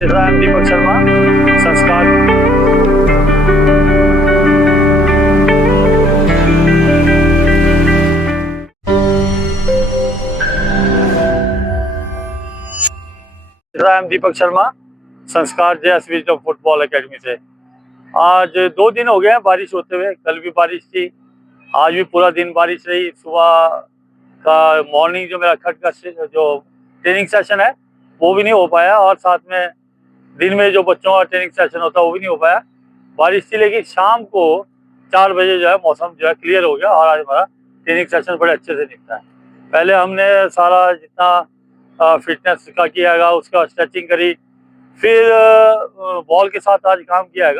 राम दीपक शर्मा संस्कार। राम दीपक शर्मा संस्कार जेएसवी जो फुटबॉल एकेडमी से। आज 2 दिन हो गए हैं बारिश होते हुए। कल भी बारिश थी, आज भी पूरा दिन बारिश रही। सुबह का मॉर्निंग जो मेरा खट का जो ट्रेनिंग सेशन है वो भी नहीं हो पाया, और साथ में दिन में जो बच्चों का ट्रेनिंग सेशन होता है वो भी नहीं हो पाया, बारिश थी। लेकिन शाम को 4 बजे जो है मौसम जो है क्लियर हो गया और आज हमारा ट्रेनिंग सेशन बड़े अच्छे से निपटा है। पहले हमने सारा जितना फिटनेस का किया गया उसका स्ट्रेचिंग करी, फिर बॉल के साथ आज काम किया है।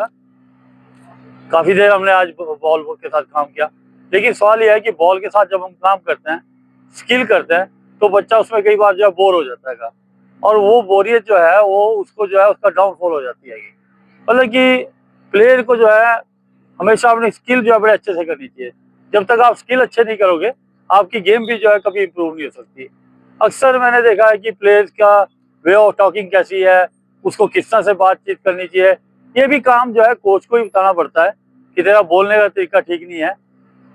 काफ़ी देर हमने आज बॉल के साथ काम किया। लेकिन सवाल यह है कि बॉल के साथ जब हम काम करते हैं, स्किल करते हैं, तो बच्चा उसमें कई बार जो है बोर हो जाता है, और वो बोरियत जो है वो उसको जो है उसका डाउनफॉल हो जाती है। मतलब कि प्लेयर को जो है हमेशा अपनी स्किल जो है बड़े अच्छे से करनी चाहिए। जब तक आप स्किल अच्छे नहीं करोगे, आपकी गेम भी जो है कभी इम्प्रूव नहीं हो सकती। अक्सर मैंने देखा है कि प्लेयर्स का वे ऑफ टॉकिंग कैसी है, उसको किस तरह से बातचीत करनी चाहिए, ये भी काम जो है कोच को ही बताना पड़ता है कि तेरा बोलने का तरीका ठीक नहीं है,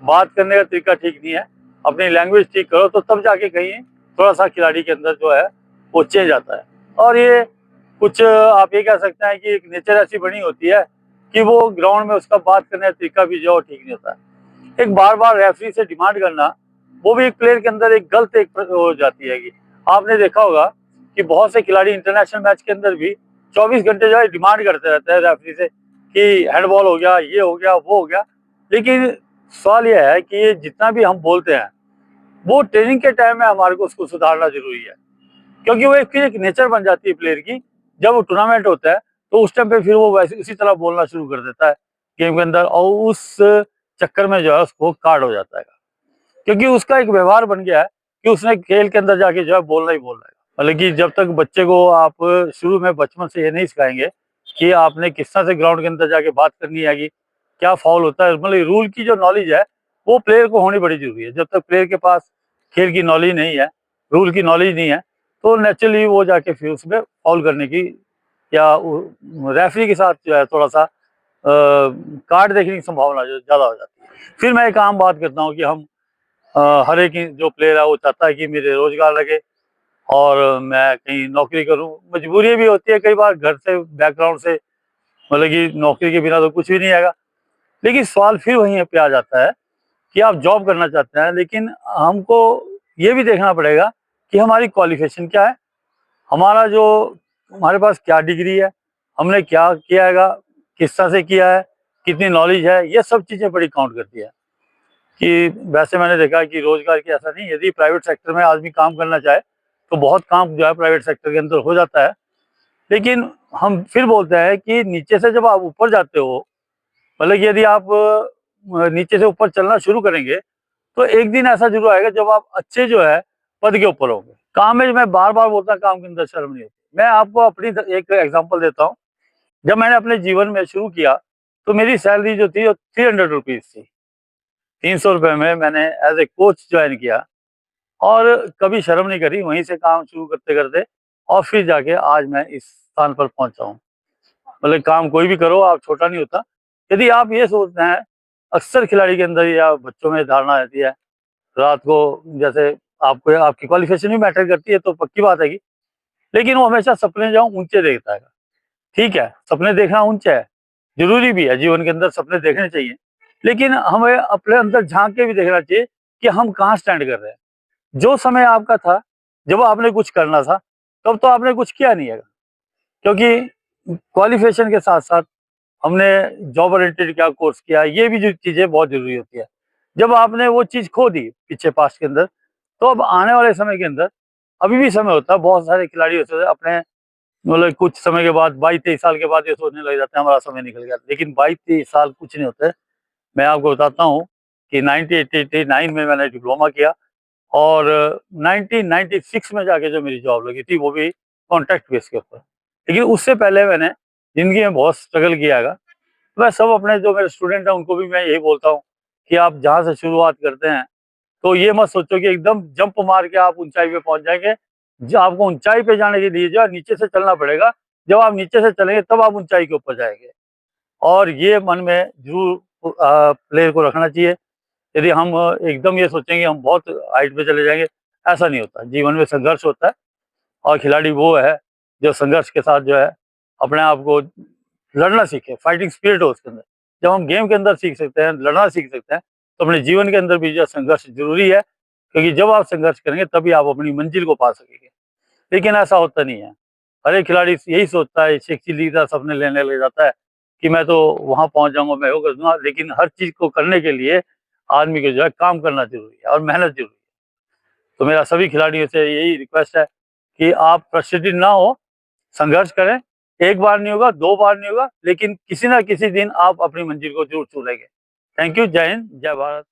बात करने का तरीका ठीक नहीं है, अपनी लैंग्वेज ठीक करो, तो तब जाके कहीं थोड़ा सा खिलाड़ी के अंदर जो है वो चेंज आता है। और ये कुछ आप ये कह सकते हैं कि एक नेचर ऐसी बनी होती है कि वो ग्राउंड में उसका बात करने का तरीका भी जो ठीक नहीं होता है। एक बार बार रेफरी से डिमांड करना, वो भी एक प्लेयर के अंदर एक गलत एक हो जाती है। आपने देखा होगा कि बहुत से खिलाड़ी इंटरनेशनल मैच के अंदर भी 24 घंटे जो है डिमांड करते रहते हैं रेफरी से कि हैंडबॉल हो गया, ये हो गया, वो हो गया। लेकिन सवाल यह है कि ये जितना भी हम बोलते हैं, वो ट्रेनिंग के टाइम में हमारे को उसको सुधारना जरूरी है, क्योंकि वो एक नेचर बन जाती है प्लेयर की। जब वो टूर्नामेंट होता है तो उस टाइम पे फिर वो वैसे उसी तरह बोलना शुरू कर देता है गेम के अंदर, और उस चक्कर में जो है उसको कार्ड हो जाता है, क्योंकि उसका एक व्यवहार बन गया है कि उसने खेल के अंदर जाके जो है बोलना ही बोलना है। मतलब कि जब तक बच्चे को आप शुरू में बचपन से ये नहीं सिखाएंगे कि आपने किस तरह से ग्राउंड के अंदर जाके बात करनी है, कि क्या फाउल होता है, मतलब रूल की जो नॉलेज है वो प्लेयर को होनी बड़ी जरूरी है। जब तक प्लेयर के पास खेल की नॉलेज नहीं है, रूल की नॉलेज नहीं है, तो नेचुरली वो जाके फिर उसमें फाउल करने की या रेफरी के साथ जो है थोड़ा सा कार्ड देखने की संभावना जो ज़्यादा हो जाती है। फिर मैं एक आम बात करता हूँ कि हम हर एक जो प्लेयर है वो चाहता है कि मेरे रोजगार लगे और मैं कहीं नौकरी करूं। मजबूरी भी होती है कई बार घर से, बैकग्राउंड से, मतलब कि नौकरी के बिना तो कुछ भी नहीं आएगा। लेकिन सवाल फिर वहीं पे आ जाता है कि आप जॉब करना चाहते हैं, लेकिन हमको ये भी देखना पड़ेगा कि हमारी क्वालिफिकेशन क्या है, हमारा जो हमारे पास क्या डिग्री है, हमने क्या किया है, किस तरह से किया है, कितनी नॉलेज है, ये सब चीज़ें बड़ी काउंट करती है। कि वैसे मैंने देखा है कि रोजगार की ऐसा नहीं, यदि प्राइवेट सेक्टर में आदमी काम करना चाहे तो बहुत काम जो है प्राइवेट सेक्टर के अंदर हो जाता है। लेकिन हम फिर बोलते हैं कि नीचे से जब आप ऊपर जाते हो, मतलब यदि आप नीचे से ऊपर चलना शुरू करेंगे, तो एक दिन ऐसा जरूर आएगा जब आप अच्छे जो है पद के ऊपर होंगे। काम में मैं बार बार बोलता हूँ, काम के अंदर शर्म नहीं होती। मैं आपको अपनी एक एग्जाम्पल देता हूँ। जब मैंने अपने जीवन में शुरू किया तो मेरी सैलरी जो थी वो 300 रुपीज थी। 300 रुपये में मैंने एज ए कोच ज्वाइन किया, और कभी शर्म नहीं करी, वहीं से काम शुरू करते करते और फिर जाके आज मैं इस स्थान पर पहुंचा हूँ। मतलब काम कोई भी करो, आप छोटा नहीं होता। यदि आप ये सोचते हैं, अक्सर खिलाड़ी के अंदर या बच्चों में धारणा रहती है रात को, जैसे आपको आपकी क्वालिफिकेशन भी मैटर करती है तो पक्की बात है कि, लेकिन वो हमेशा सपने जो ऊंचे देखता है। ठीक है, सपने देखना ऊंचा है, जरूरी भी है, जीवन के अंदर सपने देखने चाहिए, लेकिन हमें अपने अंदर झांक के भी देखना चाहिए कि हम कहाँ स्टैंड कर रहे हैं। जो समय आपका था जब आपने कुछ करना था, तब तो आपने कुछ किया नहीं है, क्योंकि क्वालिफिकेशन के साथ साथ हमने जॉब ओरिएंटेड क्या कोर्स किया, ये भी जो चीज़ें बहुत जरूरी होती है। जब आपने वो चीज़ खो दी पीछे पास्ट के अंदर, तो अब आने वाले समय के अंदर अभी भी समय होता है। बहुत सारे खिलाड़ी होते हैं अपने, मतलब कुछ समय के बाद 22-23 साल के बाद ये सोचने लग जाते हैं हमारा समय निकल गया, लेकिन 22-23 साल कुछ नहीं होते। मैं आपको बताता हूँ कि 1989 में मैंने डिप्लोमा किया, और 1996 में जाके जो मेरी जॉब लगी थी वो भी कॉन्ट्रैक्ट बेस के ऊपर। लेकिन उससे पहले मैंने जिंदगी में बहुत स्ट्रगल किया है। मैं सब अपने जो मेरे स्टूडेंट हैं उनको भी मैं यही बोलता हूँ कि आप जहाँ से शुरुआत करते हैं, तो ये मत सोचो कि एकदम जंप मार के आप ऊंचाई पे पहुंच जाएंगे। जो आपको ऊंचाई पे जाने के लिए जो है नीचे से चलना पड़ेगा, जब आप नीचे से चलेंगे तब आप ऊंचाई के ऊपर जाएंगे। और ये मन में जरूर प्लेयर को रखना चाहिए। यदि हम एकदम ये सोचेंगे हम बहुत हाइट पे चले जाएंगे, ऐसा नहीं होता। जीवन में संघर्ष होता है और खिलाड़ी वो है जो संघर्ष के साथ जो है अपने आप को लड़ना सीखे, फाइटिंग स्पिरिट हो उसके अंदर। जब हम गेम के अंदर सीख सकते हैं, लड़ना सीख सकते हैं, तो अपने जीवन के अंदर भी जो संघर्ष जरूरी है, क्योंकि जब आप संघर्ष करेंगे तभी आप अपनी मंजिल को पा सकेंगे। लेकिन ऐसा होता नहीं है। हर एक खिलाड़ी यही सोचता है, शेख चिल्ली की तरह सपने लेने लग जाता है कि मैं तो वहां पहुंच जाऊंगा, मैं वो कर दूंगा। लेकिन हर चीज को करने के लिए आदमी को जो है काम करना जरूरी है और मेहनत जरूरी है। तो मेरा सभी खिलाड़ियों से यही रिक्वेस्ट है कि आप फ्रस्ट्रेटेड ना हो, संघर्ष करें। एक बार नहीं होगा, 2 बार नहीं होगा, लेकिन किसी ना किसी दिन आप अपनी मंजिल को जरूर छू लेंगे। Thank you. जय हिंद, जय भारत।